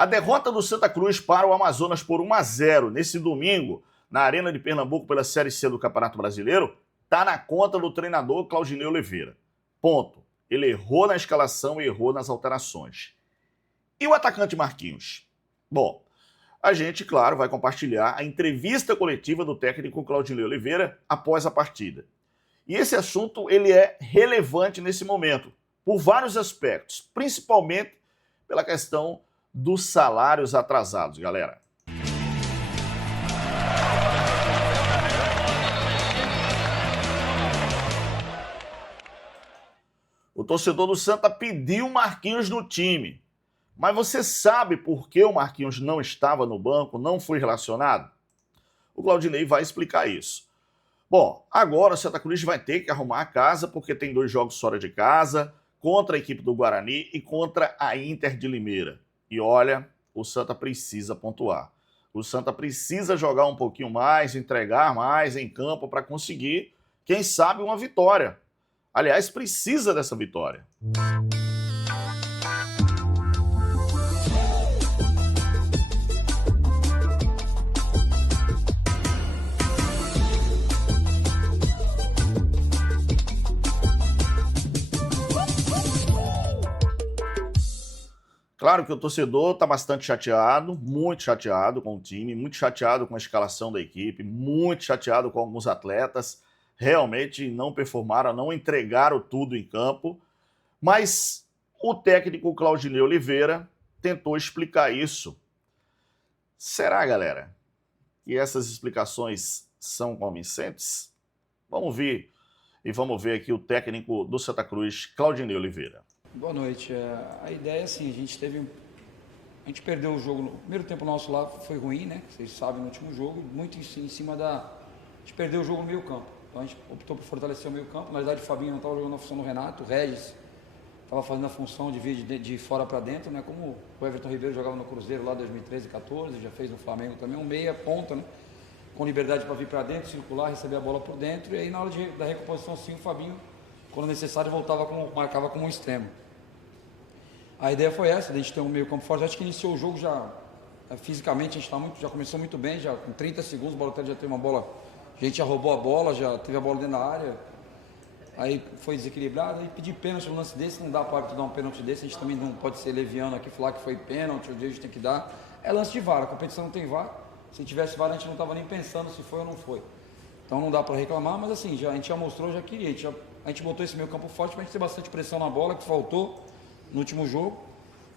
A derrota do Santa Cruz para o Amazonas por 1-0 nesse domingo, na Arena de Pernambuco pela Série C do Campeonato Brasileiro, está na conta do treinador Claudinei Oliveira. Ponto. Ele errou na escalação e errou nas alterações. E o atacante Marquinhos? Bom, a gente, claro, vai compartilhar a entrevista coletiva do técnico Claudinei Oliveira após a partida. E esse assunto ele é relevante nesse momento, por vários aspectos, principalmente pela questão dos salários atrasados, galera. O torcedor do Santa pediu o Marquinhos no time. Mas você sabe por que o Marquinhos não estava no banco, não foi relacionado? O Claudinei vai explicar isso. Bom, agora o Santa Cruz vai ter que arrumar a casa, porque tem 2 jogos fora de casa, contra a equipe do Guarani e contra a Inter de Limeira. E olha, o Santa precisa pontuar. O Santa precisa jogar um pouquinho mais, entregar mais em campo para conseguir, quem sabe, uma vitória. Aliás, precisa dessa vitória. Claro que o torcedor está bastante chateado, muito chateado com o time, muito chateado com a escalação da equipe, muito chateado com alguns atletas. Realmente não performaram, não entregaram tudo em campo. Mas o técnico Claudinei Oliveira tentou explicar isso. Será, galera, que essas explicações são convincentes? Vamos ver e vamos ver aqui o técnico do Santa Cruz, Claudinei Oliveira. Boa noite. A ideia é assim, a gente perdeu o jogo, no primeiro tempo nosso lá foi ruim, né? Vocês sabem, no último jogo, muito em cima a gente perdeu o jogo no meio campo. Então a gente optou por fortalecer o meio campo. Na verdade o Fabinho não estava jogando na função do Renato, o Regis estava fazendo a função de vir de fora para dentro, né? Como o Everton Ribeiro jogava no Cruzeiro lá em 2013 e 2014, já fez no Flamengo também, um meia ponta, né? Com liberdade para vir para dentro, circular, receber a bola por dentro. E aí na hora da recomposição sim, o Fabinho, quando necessário, marcava como um extremo. A ideia foi essa, de a gente ter um meio campo forte. Acho que iniciou o jogo já, fisicamente, a gente já começou muito bem, já com 30 segundos, o Balotelli já teve uma bola, a gente já roubou a bola, já teve a bola dentro da área, aí foi desequilibrado, aí pedir pênalti no lance desse, não dá para dar um pênalti desse, a gente também não pode ser leviano aqui, falar que foi pênalti, o dia a gente tem que dar, é lance de VAR, a competição não tem VAR, se tivesse VAR a gente não estava nem pensando se foi ou não foi, então não dá para reclamar, mas assim, a gente já mostrou, já queria, a gente botou esse meio campo forte para a gente ter bastante pressão na bola, que faltou no último jogo.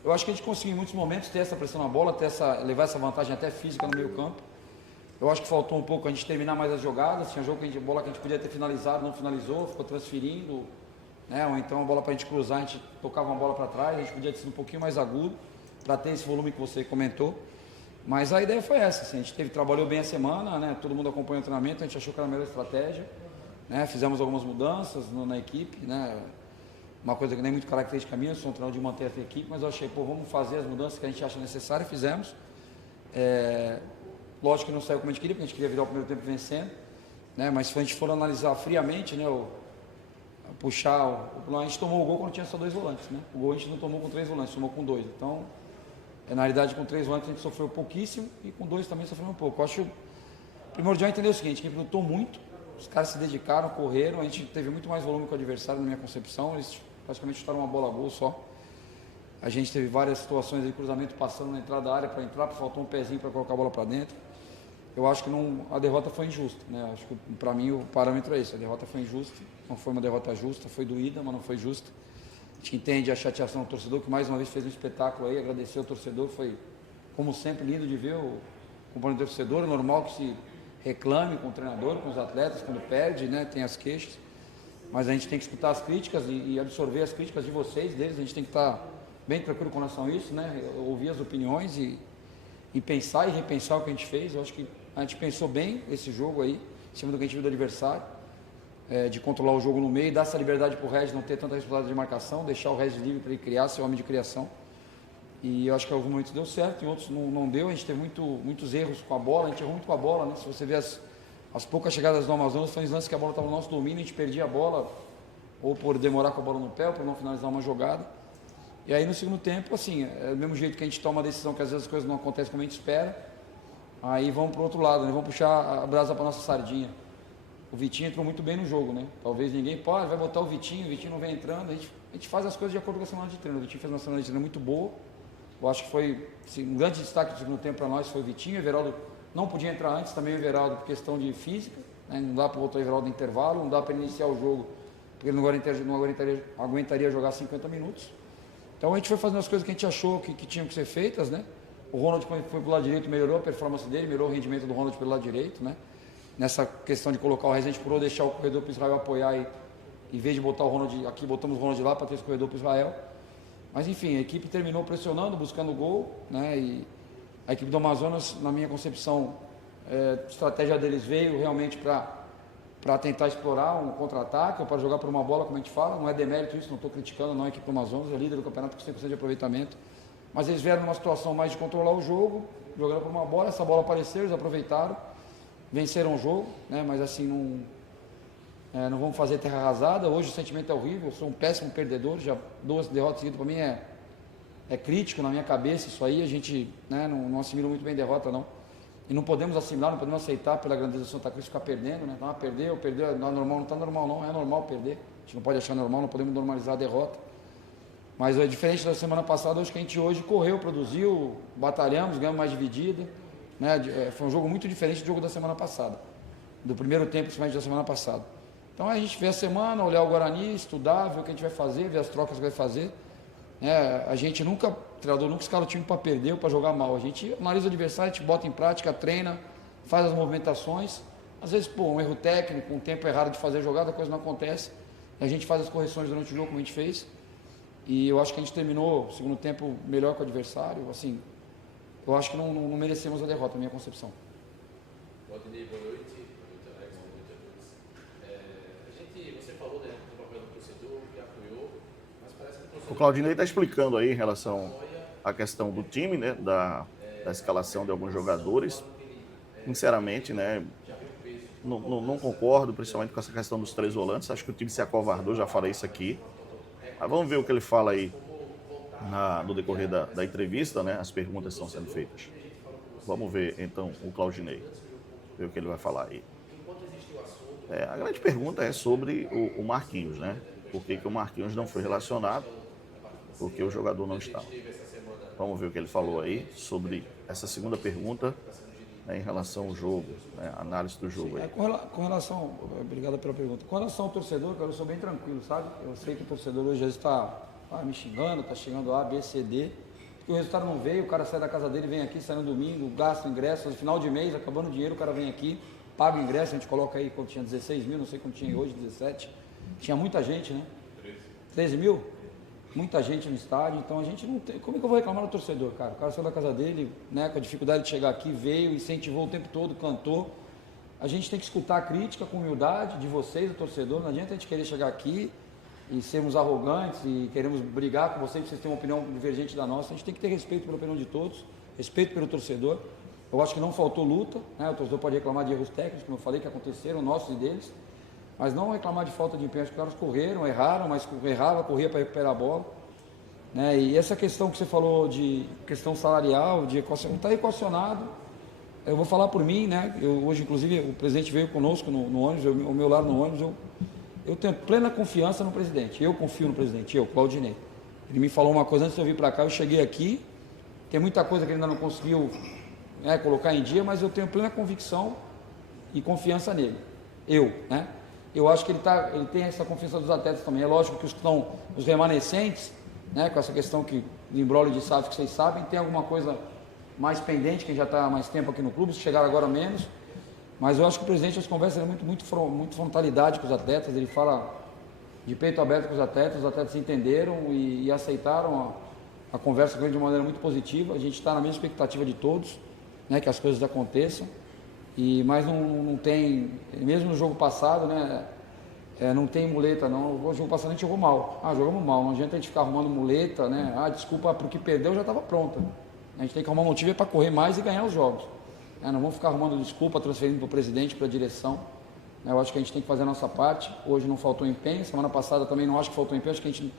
Eu acho que a gente conseguiu em muitos momentos ter essa pressão na bola, levar essa vantagem até física no meio campo. Eu acho que faltou um pouco a gente terminar mais as jogadas, tinha jogo bola que a gente podia ter finalizado, não finalizou, ficou transferindo, né? Ou então a bola para a gente cruzar, a gente tocava uma bola para trás, a gente podia ter sido um pouquinho mais agudo, para ter esse volume que você comentou. Mas a ideia foi essa, assim, a gente trabalhou bem a semana, né? Todo mundo acompanhou o treinamento, a gente achou que era a melhor estratégia, né? Fizemos algumas mudanças na equipe, né? Uma coisa que nem muito característica minha, eu sou um treinador de manter a equipe, mas eu achei, vamos fazer as mudanças que a gente acha necessárias, fizemos. Lógico que não saiu como a gente queria, porque a gente queria virar o primeiro tempo vencendo, né? Mas se a gente for analisar friamente, né? A gente tomou o gol quando tinha só 2 volantes, né? O gol a gente não tomou com 3 volantes, tomou com 2. Então, na realidade, com 3 volantes a gente sofreu pouquíssimo e com 2 também sofreu um pouco. Eu acho primordial entender o seguinte, que a gente lutou muito, os caras se dedicaram, correram, a gente teve muito mais volume que o adversário, na minha concepção, eles praticamente chutaram uma bola a gol só. A gente teve várias situações de cruzamento passando na entrada da área para entrar, faltou um pezinho para colocar a bola para dentro. Eu acho que a derrota foi injusta, né? Acho que para mim o parâmetro é esse, a derrota foi injusta, não foi uma derrota justa, foi doída, mas não foi justa. A gente entende a chateação do torcedor, que mais uma vez fez um espetáculo aí, agradecer ao torcedor, foi como sempre lindo de ver o componente do torcedor, é normal que se reclame com o treinador, com os atletas, quando perde, né? Tem as queixas. Mas a gente tem que escutar as críticas e absorver as críticas de vocês, deles, a gente tem que estar bem tranquilo com relação a isso, né? Ouvir as opiniões e pensar e repensar o que a gente fez. Eu acho que a gente pensou bem esse jogo aí, em cima do que a gente viu do adversário, de controlar o jogo no meio, dar essa liberdade para o Regis não ter tanta responsabilidade de marcação, deixar o Regis livre para ele criar, ser homem de criação. E eu acho que em alguns momentos deu certo, em outros não deu, a gente teve muitos erros com a bola, a gente errou muito com a bola, né? Se você ver as poucas chegadas do Amazonas, foi em lances que a bola estava no nosso domínio, a gente perdia a bola, ou por demorar com a bola no pé, ou por não finalizar uma jogada. E aí no segundo tempo, assim, é do mesmo jeito que a gente toma a decisão, que às vezes as coisas não acontecem como a gente espera, aí vamos pro outro lado, né? Vamos puxar a brasa para nossa sardinha. O Vitinho entrou muito bem no jogo, né? Talvez ninguém pode, vai botar o Vitinho não vem entrando, a gente faz as coisas de acordo com a semana de treino. O Vitinho fez uma semana de treino muito boa, eu acho que foi assim, um grande destaque do segundo tempo para nós, foi o Vitinho. O Everaldo não podia entrar antes, também o Everaldo por questão de física, né? Não dá para botar o Everaldo no intervalo, não dá para iniciar o jogo, porque ele não aguentaria jogar 50 minutos. Então a gente foi fazendo as coisas que a gente achou que tinham que ser feitas, né? O Ronald, quando foi pro lado direito, melhorou a performance dele, melhorou o rendimento do Ronald pelo lado direito, né? Nessa questão de colocar o Rezende por deixar o corredor para o Israel apoiar e, em vez de botar o Ronald aqui, botamos o Ronald lá para ter esse corredor para o Israel. Mas enfim, a equipe terminou pressionando, buscando o gol, né? E a equipe do Amazonas, na minha concepção, a estratégia deles veio realmente para tentar explorar um contra-ataque ou para jogar por uma bola, como a gente fala. Não é demérito isso, não estou criticando não a equipe do Amazonas, é líder do campeonato com 100% de aproveitamento. Mas eles vieram numa situação mais de controlar o jogo, jogando por uma bola, essa bola apareceu, eles aproveitaram, venceram o jogo, né? Mas assim, não vamos fazer terra arrasada. Hoje o sentimento é horrível, eu sou um péssimo perdedor, já 2 derrotas seguidas para mim é crítico na minha cabeça isso aí, a gente, né, não assimila muito bem derrota não. E não podemos assimilar, não podemos aceitar pela grandeza do Santa Cruz ficar perdendo, né? Perdeu, não é normal, não está normal não, é normal perder. A gente não pode achar normal, não podemos normalizar a derrota. Mas é diferente da semana passada, acho que a gente hoje correu, produziu, batalhamos, ganhamos mais dividida, né? Foi um jogo muito diferente do jogo da semana passada, do primeiro tempo, principalmente da semana passada. Então a gente vê a semana, olhar o Guarani, estudar, ver o que a gente vai fazer, ver as trocas que vai fazer. A gente nunca, o treinador nunca escala o time para perder ou para jogar mal. A gente analisa o adversário, a gente bota em prática, treina, faz as movimentações. Às vezes, um erro técnico, um tempo errado de fazer a jogada, a coisa não acontece. A gente faz as correções durante o jogo, como a gente fez. E eu acho que a gente terminou o segundo tempo melhor que o adversário. Assim, eu acho que não merecemos a derrota, na minha concepção. Valdinei, boa noite. Boa noite, Alex. Boa noite a todos. Você falou, né, do papel do torcedor, que apoiou, mas parece que o torcedor... O Claudinei está explicando aí em relação à questão do time, né, da escalação de alguns jogadores. Sinceramente, né, não concordo, principalmente com essa questão dos 3 volantes. Acho que o time se acovardou, já falei isso aqui. Mas vamos ver o que ele fala aí no decorrer da entrevista, né? As perguntas estão sendo feitas. Vamos ver, então, o Claudinei. Ver o que ele vai falar aí. A grande pergunta é sobre o Marquinhos, né? Por que o Marquinhos não foi relacionado? Porque o jogador não estava. Vamos ver o que ele falou aí sobre essa segunda pergunta, né, em relação ao jogo, né, a análise do jogo aí. Com relação, obrigado pela pergunta. Com relação ao torcedor, cara, eu sou bem tranquilo, sabe? Eu sei que o torcedor hoje já está me xingando, está xingando A, B, C, D, porque o resultado não veio, o cara sai da casa dele, vem aqui, sai no domingo, gasta o ingresso, no final de mês, acabando o dinheiro, o cara vem aqui, paga o ingresso, a gente coloca aí, quando tinha 16 mil, não sei quanto tinha hoje, 17, tinha muita gente, né? 13 mil? Muita gente no estádio, então a gente não tem... Como é que eu vou reclamar do torcedor, cara? O cara saiu da casa dele, né, com a dificuldade de chegar aqui, veio, incentivou o tempo todo, cantou. A gente tem que escutar a crítica com humildade de vocês, do torcedor. Não adianta a gente querer chegar aqui e sermos arrogantes e queremos brigar com vocês têm uma opinião divergente da nossa. A gente tem que ter respeito pela opinião de todos, respeito pelo torcedor. Eu acho que não faltou luta, né? O torcedor pode reclamar de erros técnicos, como eu falei, que aconteceram, nossos e deles. Mas não reclamar de falta de empenho. Os caras correram, erraram, mas corria para recuperar a bola. Né? E essa questão que você falou de questão salarial, de equação, está equacionado. Eu vou falar por mim, né? Hoje, inclusive, o presidente veio conosco no ônibus, ao meu lado no ônibus. Eu tenho plena confiança no presidente. Eu confio no presidente, Claudinei. Ele me falou uma coisa antes de eu vir para cá. Eu cheguei aqui, tem muita coisa que ele ainda não conseguiu, né, colocar em dia, mas eu tenho plena convicção e confiança nele. Né? Eu acho que ele tem essa confiança dos atletas também. É lógico que os remanescentes, né, com essa questão que de embrólio de SAF que vocês sabem, tem alguma coisa mais pendente, quem já está há mais tempo aqui no clube, se chegaram agora menos. Mas eu acho que o presidente, as conversas, muito frontalidade com os atletas. Ele fala de peito aberto com os atletas entenderam e aceitaram a conversa com ele de uma maneira muito positiva. A gente está na mesma expectativa de todos, né, que as coisas aconteçam. Mas não tem, mesmo no jogo passado, né, não tem muleta não. O jogo passado a gente jogou mal. Jogamos mal, não adianta a gente ficar arrumando muleta, né? Desculpa, porque perdeu já estava pronta. A gente tem que arrumar um motivo para correr mais e ganhar os jogos. Não vamos ficar arrumando desculpa, transferindo para o presidente, para a direção. Eu acho que a gente tem que fazer a nossa parte. Hoje não faltou empenho, semana passada também não acho que faltou empenho, acho que a gente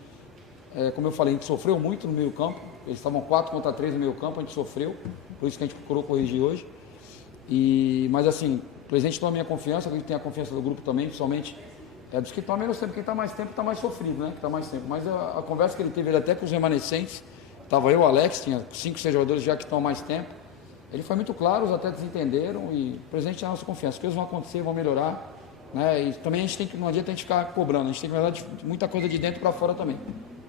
como eu falei, a gente sofreu muito no meio campo, eles estavam 4 contra 3 no meio campo, a gente sofreu, por isso que a gente procurou corrigir hoje. Mas assim, o presidente toma a minha confiança, ele tem a confiança do grupo também, principalmente dos que estão menos tempo, quem está mais tempo está mais sofrido, né? Que tá mais tempo. Mas a conversa que ele teve até com os remanescentes, estava eu, o Alex, tinha 5, 6 jogadores já que estão há mais tempo. Ele foi muito claro, os atletas entenderam e o presidente tem a nossa confiança. As coisas vão acontecer, vão melhorar, né? E também a gente tem que, não adianta a gente ficar cobrando, a gente tem que melhorar muita coisa de dentro para fora também.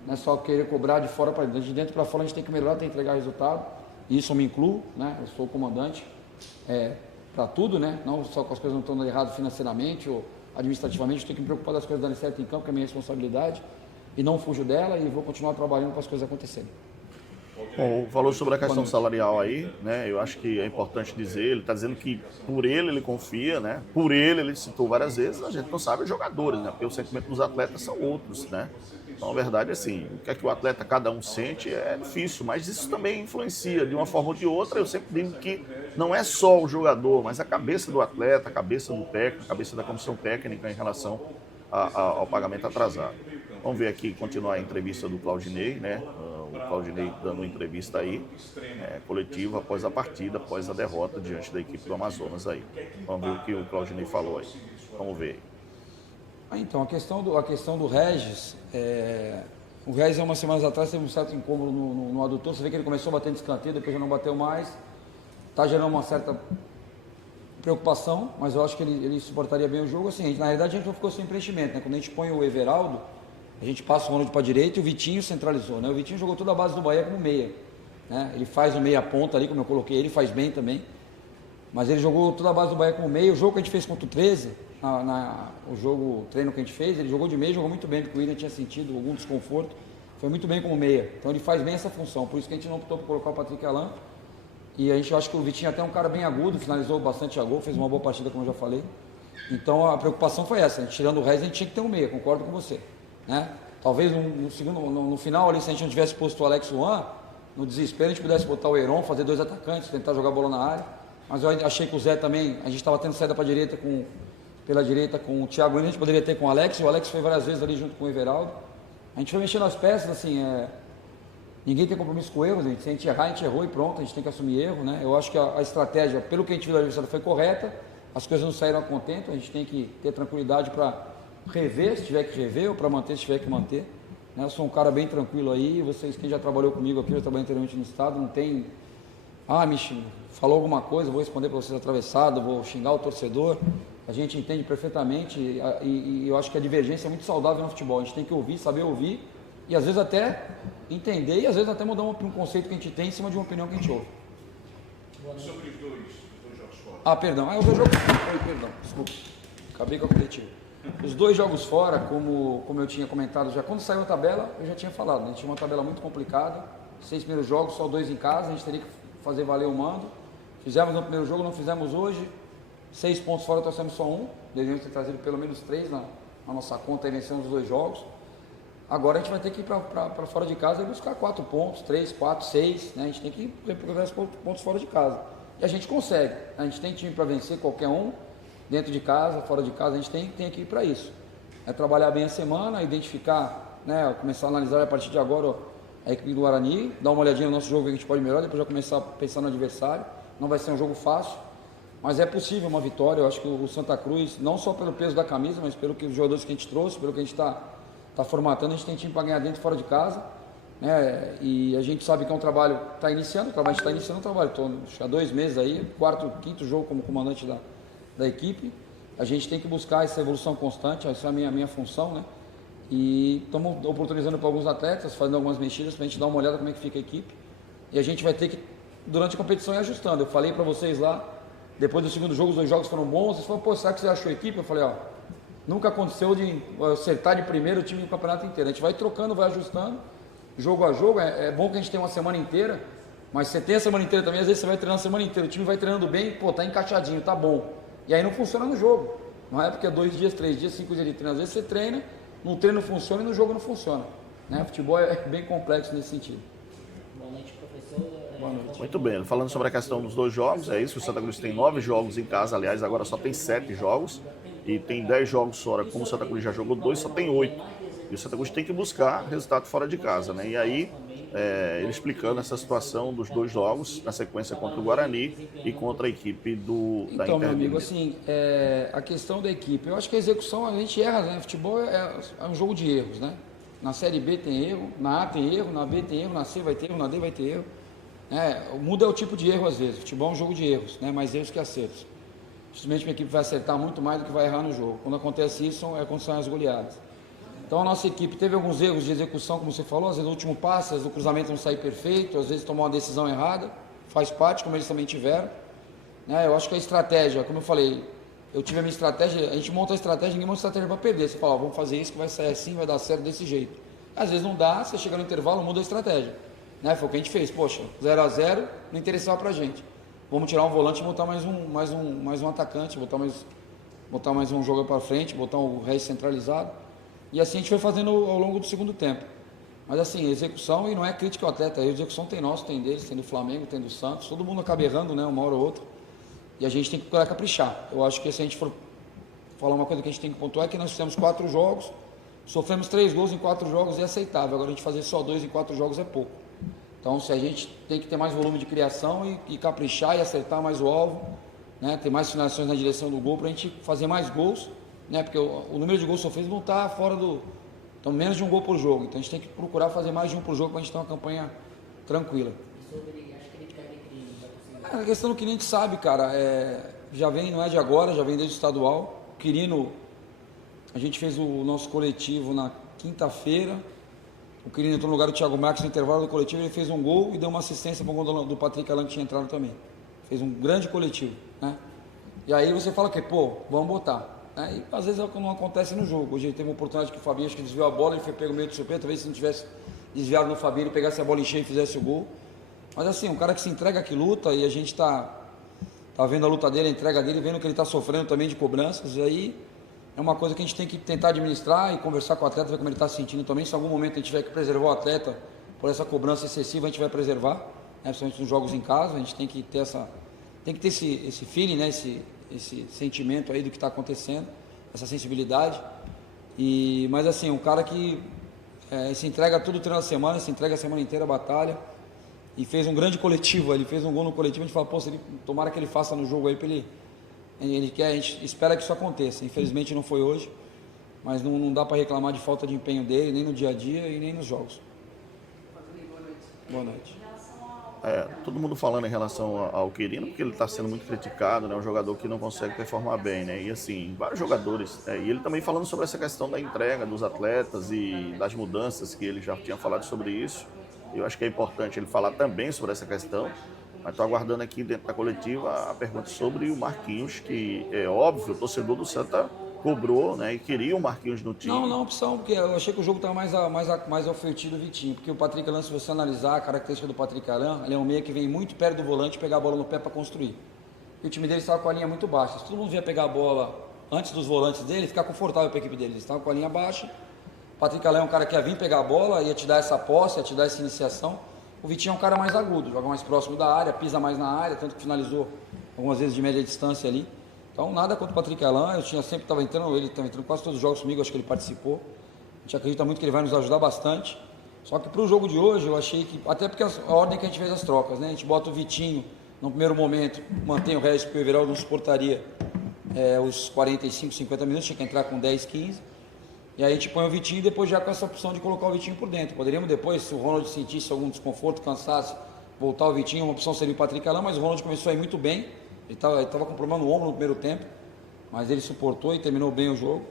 Não é só querer cobrar de fora para dentro. De dentro para fora a gente tem que melhorar, tem que entregar resultado. E isso eu me incluo, né? Eu sou o comandante para tudo, né? Não só com as coisas não estão dando errado financeiramente ou administrativamente, eu tenho que me preocupar das coisas darem certo em campo, que é a minha responsabilidade, e não fujo dela e vou continuar trabalhando para as coisas acontecerem. Bom, falou sobre a questão salarial aí, né? Eu acho que é importante dizer, ele está dizendo que por ele confia, né? Por ele citou várias vezes, a gente não sabe os jogadores, né? Porque o sentimento dos atletas são outros, né? Então, a verdade é assim, o que é que o atleta, cada um sente, é difícil, mas isso também influencia de uma forma ou de outra. Eu sempre digo que não é só o jogador, mas a cabeça do atleta, a cabeça do técnico, a cabeça da comissão técnica em relação ao pagamento atrasado. Vamos ver aqui, continuar a entrevista do Claudinei, né? O Claudinei dando uma entrevista aí, coletiva após a partida, após a derrota diante da equipe do Amazonas aí. Vamos ver o que o Claudinei falou aí. Vamos ver aí. Então, a questão do Regis, o Regis há umas semanas atrás teve um certo incômodo no adutor, você vê que ele começou batendo de escanteio, depois já não bateu mais, está gerando uma certa preocupação, mas eu acho que ele suportaria bem o jogo. Assim, na realidade a gente não ficou sem preenchimento, né? Quando a gente põe o Everaldo, a gente passa o Ronald para a direita e o Vitinho centralizou, né? O Vitinho jogou toda a base do Bahia como meia, né? Ele faz o meia ponta ali, como eu coloquei, ele faz bem também, mas ele jogou toda a base do Bahia como meia. O jogo que a gente fez contra o 13, o treino que a gente fez, ele jogou de meia, jogou muito bem, porque o Willian tinha sentido algum desconforto, foi muito bem como meia, então ele faz bem essa função, por isso que a gente não optou por colocar o Patrick Alan. E a gente acha que o Vitinho até é um cara bem agudo, finalizou bastante a gol, fez uma boa partida, como eu já falei. Então a preocupação foi essa, a gente, tirando o Regis, a gente tinha que ter um meia, concordo com você, né? Talvez no final ali, se a gente não tivesse posto o Alex Juan, no desespero a gente pudesse botar o Heron, fazer 2 atacantes, tentar jogar a bola na área. Mas eu achei que o Zé também, a gente estava tendo saída pela direita com o Thiago, a gente poderia ter com o Alex foi várias vezes ali junto com o Everaldo. A gente foi mexendo as peças, assim, ninguém tem compromisso com erros, gente. Se a gente errar, a gente errou e pronto, a gente tem que assumir erro, né? Eu acho que a estratégia, pelo que a gente viu do adversário, foi correta, as coisas não saíram a contento, a gente tem que ter tranquilidade para rever, se tiver que rever, ou para manter, se tiver que manter. Né? Eu sou um cara bem tranquilo aí, vocês, quem já trabalhou comigo aqui, eu trabalhei anteriormente no estado, não tem... me falou alguma coisa, vou responder para vocês atravessado, vou xingar o torcedor. A gente entende perfeitamente e eu acho que a divergência é muito saudável no futebol. A gente tem que ouvir, saber ouvir e às vezes até entender e às vezes até mudar um conceito que a gente tem em cima de uma opinião que a gente ouve. Sobre os dois jogos fora. Perdão. Os dois jogos... Perdão, desculpa. Acabei com a coletiva. Os 2 jogos fora, como eu tinha comentado já, quando saiu a tabela, eu já tinha falado, né? A gente tinha uma tabela muito complicada, 6 primeiros jogos, só 2 em casa, a gente teria que fazer valer o mando. Fizemos no primeiro jogo, não fizemos hoje. 6 pontos fora, trouxemos só 1. Deveríamos ter trazido pelo menos 3 na nossa conta e vencemos os 2 jogos. Agora a gente vai ter que ir para fora de casa e buscar 4 pontos, 3, 4, 6. Né? A gente tem que recuperar os pontos fora de casa. E a gente consegue. A gente tem time para vencer qualquer um, dentro de casa, fora de casa. A gente tem que ir para isso. É trabalhar bem a semana, identificar, né? Começar a analisar a partir de agora a equipe do Guarani, dar uma olhadinha no nosso jogo que a gente pode melhorar, depois já começar a pensar no adversário. Não vai ser um jogo fácil, mas é possível uma vitória. Eu acho que o Santa Cruz, não só pelo peso da camisa, mas pelo que os jogadores que a gente trouxe, pelo que a gente está formatando, a gente tem time para ganhar dentro e fora de casa, né? E a gente sabe que é um trabalho, está iniciando, a gente está iniciando o trabalho, estou há 2 meses aí, 4º, 5º jogo como comandante da equipe. A gente tem que buscar essa evolução constante, essa é a minha função, né? E estamos oportunizando para alguns atletas, fazendo algumas mexidas para a gente dar uma olhada como é que fica a equipe. E a gente vai ter que, durante a competição, ir ajustando. Eu falei para vocês lá, depois do segundo jogo, os 2 jogos foram bons. Vocês falaram, será que você achou a equipe? Eu falei, nunca aconteceu de acertar de primeiro o time do campeonato inteiro. A gente vai trocando, vai ajustando, jogo a jogo. É bom que a gente tenha uma semana inteira, mas você tem a semana inteira também, às vezes você vai treinar a semana inteira, o time vai treinando bem, tá encaixadinho, tá bom. E aí não funciona no jogo. Não é porque é 2 dias, 3 dias, 5 dias de treino. Às vezes você treina, no treino funciona e no jogo não funciona. Né? O futebol é bem complexo nesse sentido. Boa noite, professor. Boa noite. Muito bem, falando sobre a questão dos 2 jogos, é isso, o Santa Cruz tem 9 jogos em casa, aliás, agora só tem 7 jogos, e tem 10 jogos fora, como o Santa Cruz já jogou 2, só tem 8. E o Santa Cruz tem que buscar resultado fora de casa, né? E aí, ele explicando essa situação dos 2 jogos, na sequência contra o Guarani e contra a equipe da Então, Inter meu de amigo, Limeira. assim, a questão da equipe, eu acho que a execução a gente erra, né? Futebol é um jogo de erros, né? Na Série B tem erro, na A tem erro, na B tem erro, na C vai ter erro, na D vai ter erro. Muda o tipo de erro às vezes. Futebol é um jogo de erros, né? Mais erros que acertos. Dificilmente uma equipe vai acertar muito mais do que vai errar no jogo. Quando acontece isso, é quando são as goleadas. Então a nossa equipe teve alguns erros de execução, como você falou, às vezes o último passe, às vezes o cruzamento não sai perfeito, às vezes tomou uma decisão errada, faz parte, como eles também tiveram. Eu acho que a estratégia, como eu falei, eu tive a minha estratégia, a gente monta a estratégia, ninguém monta a estratégia para perder. Você fala, vamos fazer isso que vai sair assim, vai dar certo desse jeito. Às vezes não dá, você chega no intervalo, muda a estratégia. Foi o que a gente fez, poxa, 0-0, não interessava pra gente. Vamos tirar um volante e botar mais um atacante, botar mais um jogador para frente, botar o resto centralizado. E assim a gente foi fazendo ao longo do segundo tempo. Mas assim, execução, e não é crítica ao atleta, a execução tem nosso, tem deles, tem do Flamengo, tem do Santos, todo mundo acaba errando, né, uma hora ou outra. E a gente tem que procurar caprichar. Eu acho que se a gente for falar uma coisa que a gente tem que pontuar é que nós fizemos 4 jogos, sofremos 3 gols em 4 jogos, é aceitável. Agora a gente fazer só 2 em 4 jogos é pouco. Então se a gente tem que ter mais volume de criação e caprichar e acertar mais o alvo, né, ter mais finalizações na direção do gol para a gente fazer mais gols, né, porque o número de gols sofridos não está fora do... Então menos de um gol por jogo. Então a gente tem que procurar fazer mais de um por jogo para a gente ter uma campanha tranquila. A questão do Quirino a gente sabe, cara, já vem, não é de agora, já vem desde o estadual. O Quirino, a gente fez o nosso coletivo na quinta-feira. O Quirino entrou no lugar do Thiago Marques no intervalo do coletivo, ele fez um gol e deu uma assistência para o gol do Patrick Alan, que tinha entrado também. Fez um grande coletivo, né? E aí você fala que, vamos botar. E às vezes é o que não acontece no jogo. Hoje ele teve uma oportunidade que o Fabinho acho que desviou a bola, ele foi pego meio de surpresa, talvez se não tivesse desviado no Fabinho, ele pegasse a bola em cheio e fizesse o gol. Mas assim, um cara que se entrega, que luta, e a gente tá vendo a luta dele, a entrega dele, vendo que ele está sofrendo também de cobranças, e aí é uma coisa que a gente tem que tentar administrar e conversar com o atleta, ver como ele está se sentindo também. Se em algum momento a gente tiver que preservar o atleta por essa cobrança excessiva, a gente vai preservar, né, principalmente nos jogos em casa. A gente tem que ter esse feeling, né, esse sentimento aí do que está acontecendo, essa sensibilidade. Mas assim, um cara que se entrega todo o treino da semana, se entrega a semana inteira a batalha, e fez um grande coletivo, ele fez um gol no coletivo, a gente fala, tomara que ele faça no jogo aí, ele quer, a gente espera que isso aconteça. Infelizmente não foi hoje, mas não dá para reclamar de falta de empenho dele, nem no dia a dia e nem nos jogos. Boa noite. Todo mundo falando em relação ao Quirino, porque ele está sendo muito criticado, né? Um jogador que não consegue performar bem, né? E assim, vários jogadores. E ele também falando sobre essa questão da entrega dos atletas e das mudanças, que ele já tinha falado sobre isso. Eu acho que é importante ele falar também sobre essa questão. Mas estou aguardando aqui dentro da coletiva a pergunta sobre o Marquinhos, que é óbvio, o torcedor do Santa cobrou, né, e queria o Marquinhos no time. Não, opção, porque eu achei que o jogo estava mais ao feitio do Vitinho, porque o Patrick Alan, se você analisar a característica do Patrick Alan, ele é um meia que vem muito perto do volante, pegar a bola no pé para construir. E o time dele estava com a linha muito baixa. Se todo mundo vier pegar a bola antes dos volantes dele, ficar confortável para a equipe dele. Eles estavam com a linha baixa. O Patrick Alan é um cara que ia vir pegar a bola, ia te dar essa posse, ia te dar essa iniciação. O Vitinho é um cara mais agudo, joga mais próximo da área, pisa mais na área, tanto que finalizou algumas vezes de média distância ali. Então, nada contra o Patrick Alan, ele estava entrando quase todos os jogos comigo, acho que ele participou. A gente acredita muito que ele vai nos ajudar bastante. Só que para o jogo de hoje, eu achei que, até porque a ordem que a gente fez as trocas, né? A gente bota o Vitinho no primeiro momento, mantém o resto, porque o Everaldo não suportaria os 45, 50 minutos, tinha que entrar com 10, 15. E aí a gente põe o Vitinho e depois já com essa opção de colocar o Vitinho por dentro. Poderíamos depois, se o Ronald sentisse algum desconforto, cansasse, voltar o Vitinho, uma opção seria o Patrick Alan, mas o Ronald começou a ir muito bem. Ele estava com problema no ombro no primeiro tempo, mas ele suportou e terminou bem o jogo.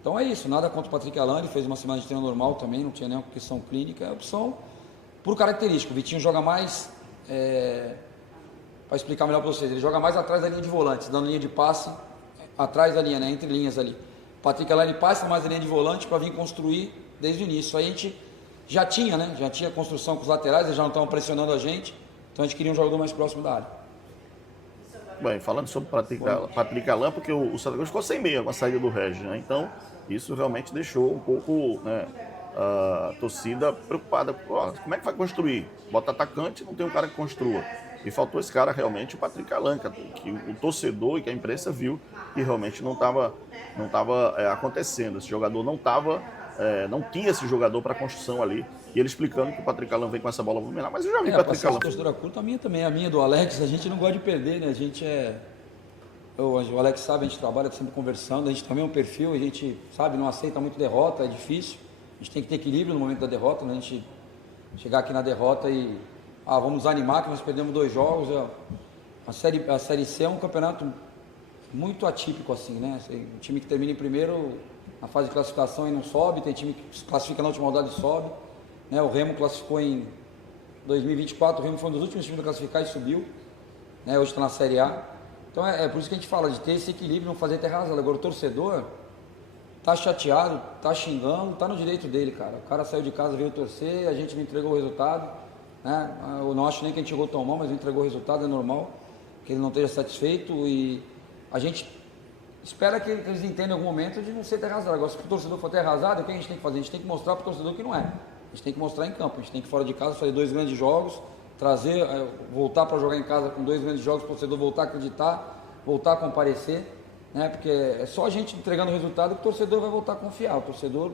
Então é isso, nada contra o Patrick Alan, ele fez uma semana de treino normal também, não tinha nenhuma questão clínica, é opção por característica. O Vitinho joga mais, para explicar melhor para vocês, ele joga mais atrás da linha de volantes, dando linha de passe, atrás da linha, né, entre linhas ali. O Patrick Alan ele passa mais a linha de volante para vir construir desde o início. Aí a gente já tinha construção com os laterais, eles já não estavam pressionando a gente, então a gente queria um jogador mais próximo da área. Bem, falando sobre o Patrick Alan, porque o Santa Cruz ficou sem meia com a saída do Regis, né? Então, isso realmente deixou um pouco, né, a torcida preocupada. Como é que vai construir? Bota atacante, não tem um cara que construa. E faltou esse cara realmente, o Patrick Alan, que o torcedor e que a imprensa viu que realmente não estava acontecendo. Esse jogador não estava não tinha esse jogador para construção ali. E ele explicando que o Patrick Alan vem com essa bola vulnerável, mas eu já vi A Patrick Alan. postura curta, a minha também, a minha do Alex, a gente não gosta de perder, né? A gente o Alex sabe, a gente trabalha sempre conversando, a gente também é um perfil, a gente, sabe, não aceita muito derrota, é difícil. A gente tem que ter equilíbrio no momento da derrota, né? A gente chegar aqui na derrota e, vamos desanimar que nós perdemos 2 jogos. A Série C é um campeonato muito atípico, assim, né? O time que termina em primeiro na fase de classificação e não sobe, tem time que se classifica na última rodada e sobe, né? O Remo classificou em 2024, o Remo foi um dos últimos times a classificar e subiu, né? Hoje está na Série A. Então é por isso que a gente fala de ter esse equilíbrio, não fazer terra arrasada. Agora o torcedor tá chateado, tá xingando, tá no direito dele, cara. O cara saiu de casa, veio torcer, a gente não entregou o resultado, né? Eu não acho nem que a gente jogou tão mal, mas não entregou o resultado, é normal que ele não esteja satisfeito e a gente espera que eles entendam em algum momento de não ser terra arrasada. Agora, se o torcedor for terra arrasada, o que a gente tem que fazer? A gente tem que mostrar para o torcedor que não é. A gente tem que mostrar em campo, a gente tem que ir fora de casa, fazer 2 grandes jogos, voltar para jogar em casa com 2 grandes jogos, para o torcedor voltar a acreditar, voltar a comparecer, né? Porque é só a gente entregando o resultado que o torcedor vai voltar a confiar. O torcedor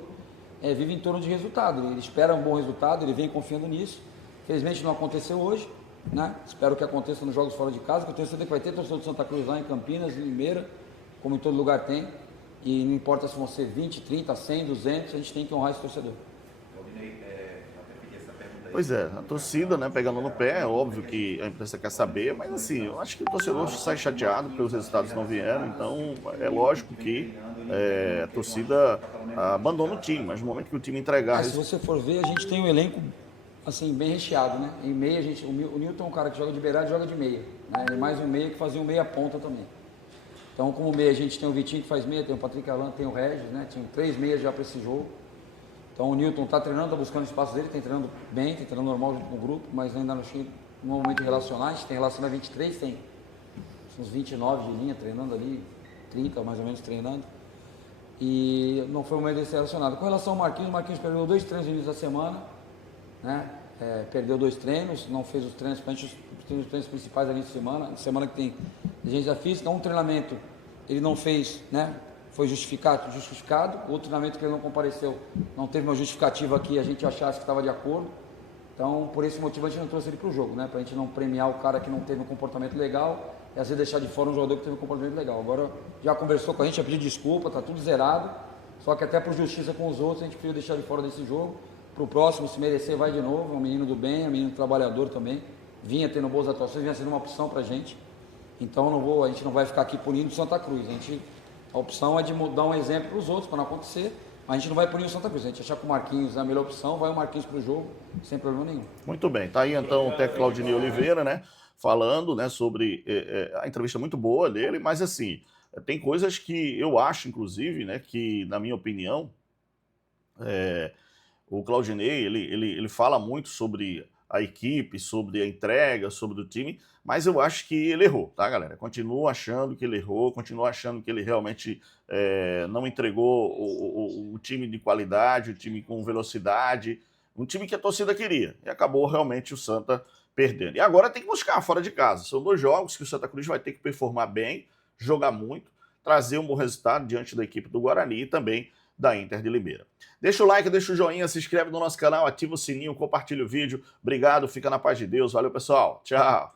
vive em torno de resultado, ele espera um bom resultado, ele vem confiando nisso. Felizmente não aconteceu hoje, né? Espero que aconteça nos jogos fora de casa, que eu tenho certeza que vai ter torcedor de Santa Cruz lá em Campinas, em Limeira, como em todo lugar tem, e não importa se vão ser 20, 30, 100, 200, a gente tem que honrar esse torcedor. Pois é, a torcida, né, pegando no pé, é óbvio que a imprensa quer saber, mas assim, eu acho que o torcedor sai chateado porque os resultados não vieram, então é lógico que a torcida abandona o time, mas no momento que o time entregar... Se você for ver, a gente tem um elenco assim, bem recheado, né? Em meia, o Newton é um cara que joga de beirada e joga de meia, né? Ele é mais um meia que fazia um meia ponta também. Então, como meia, a gente tem o Vitinho que faz meia, tem o Patrick Alan, tem o Regis, né? Tinha 3 meias já para esse jogo. Então, o Newton está treinando, está buscando o espaço dele, está treinando bem, está treinando normal junto com o grupo, mas ainda não chega no momento de relacionar. A gente tem relação a 23, tem uns 29 de linha treinando ali, 30 mais ou menos treinando. E não foi o momento de ser relacionado. Com relação ao Marquinhos, o Marquinhos perdeu 2 treinos no início da semana, né? Perdeu 2 treinos, não fez os treinos, os treinos principais ali de semana que tem exigência física. Um treinamento ele não fez, né? Foi justificado, outro treinamento que ele não compareceu, não teve uma justificativa que a gente achasse que estava de acordo. Então, por esse motivo, a gente não trouxe ele para o jogo, né? Para a gente não premiar o cara que não teve um comportamento legal e às vezes deixar de fora um jogador que teve um comportamento legal. Agora, já conversou com a gente, já pediu desculpa, está tudo zerado, só que até por justiça com os outros, a gente preferiu deixar de fora desse jogo. Para o próximo, se merecer, vai de novo. É um menino do bem, é um menino trabalhador também. Vinha tendo boas atuações, vinha sendo uma opção para a gente. Então, a gente não vai ficar aqui punindo o Santa Cruz. A opção é de dar um exemplo para os outros, para não acontecer. Mas a gente não vai punir o Santa Cruz. A gente achar que o Marquinhos é a melhor opção, vai o Marquinhos para o jogo, sem problema nenhum. Muito bem. Tá aí, então, o técnico Claudinei Oliveira, né? Falando, né, sobre a entrevista muito boa dele. Mas, assim, tem coisas que eu acho, inclusive, né, que, na minha opinião... O Claudinei, ele fala muito sobre a equipe, sobre a entrega, sobre o time, mas eu acho que ele errou, tá, galera? Continuo achando que ele errou, continuo achando que ele realmente não entregou o time de qualidade, o time com velocidade, um time que a torcida queria. E acabou realmente o Santa perdendo. E agora tem que buscar fora de casa. São 2 jogos que o Santa Cruz vai ter que performar bem, jogar muito, trazer um bom resultado diante da equipe do Guarani e também da Inter de Limeira. Deixa o like, deixa o joinha, se inscreve no nosso canal, ativa o sininho, compartilha o vídeo. Obrigado, fica na paz de Deus. Valeu, pessoal. Tchau.